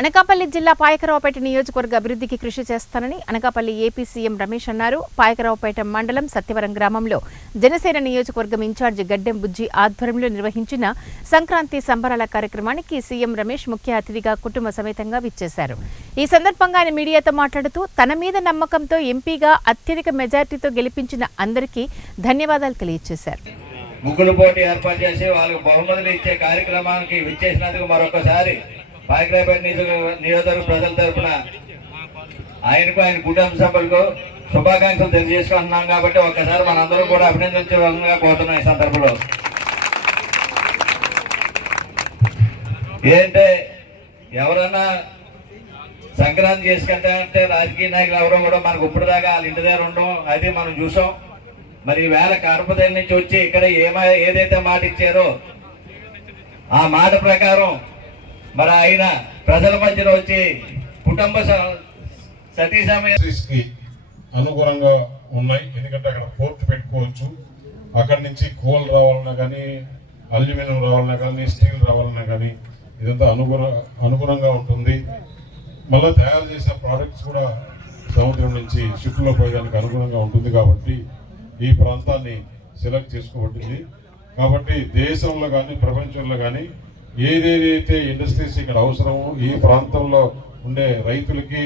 అనకాపల్లి జిల్లా పాయకరావుపేట నియోజకవర్గ అభివృద్ధికి కృషి చేస్తానని అనకాపల్లి ఏపీ సీఎం రమేష్ అన్నారు. పాయకరావుపేట మండలం సత్యవరం గ్రామంలో జనసేన నియోజకవర్గం ఇన్ఛార్జి గడ్డెం బుజ్జి ఆధ్వర్యంలో నిర్వహించిన సంక్రాంతి సంబరాల కార్యక్రమానికి సీఎం రమేష్ ముఖ్య అతిథిగా కుటుంబ సమేతంగా విచ్చేశారు. ఈ సందర్భంగా ఆయన మీడియాతో మాట్లాడుతూ తన మీద నమ్మకంతో ఎంపీగా అత్యధిక మెజార్టీతో గెలిపించిన అందరికీ ధన్యవాదాలు తెలియజేశారు. ముగ్గులు పోటీ ఏర్పాటు చేసి వాళ్ళకు బహుమతులు ఇచ్చే కార్యక్రమానికి విచ్చేసినందుకు మరొకసారి పాయకరావుపేట నియోజకవర్గ ప్రజల తరఫున ఆయనకు ఆయన కుటుంబ సభ్యులకు శుభాకాంక్షలు తెలియజేసుకుంటున్నాం. కాబట్టి ఒక్కసారి మనందరూ కూడా అభినందించగా కోరుతున్నాం. ఈ సందర్భంలో ఏంటంటే ఎవరన్నా సంక్రాంతి చేసుకుంటే రాజకీయ నాయకులు ఎవరో కూడా మనకు ఇప్పుడు దాకా వాళ్ళ ఇంటి దగ్గర ఉండడం అది మనం చూసాం. మరి వేళ కడప దగ్గర నుంచి వచ్చి ఇక్కడ ఏదైతే మాట ఇచ్చారో ఆ మాట ప్రకారం మరి ఆయన ప్రజల మధ్యలో వచ్చి కుటుంబ సతీ సమయానికి అనుగుణంగా ఉన్నాయి. ఎందుకంటే అక్కడ పోర్ట్ పెట్టుకోవచ్చు, అక్కడి నుంచి కోల్ రావాలన్నా కానీ, అల్యూమినియం రావాలన్నా కానీ, స్టీల్ రావాలన్నా కానీ ఇదంతా అనుగుణంగా ఉంటుంది. మళ్ళీ తయారు చేసిన ప్రోడక్ట్స్ కూడా సముద్రం నుంచి షిప్లో పోయేదానికి అనుగుణంగా ఉంటుంది. కాబట్టి ఈ ప్రాంతాన్ని సెలెక్ట్ చేసుకోబడింది. కాబట్టి దేశంలో కానీ ప్రపంచంలో కానీ ఏదేదైతే ఇండస్ట్రీస్ ఇక్కడ అవసరమో ఈ ప్రాంతంలో ఉండే రైతులకి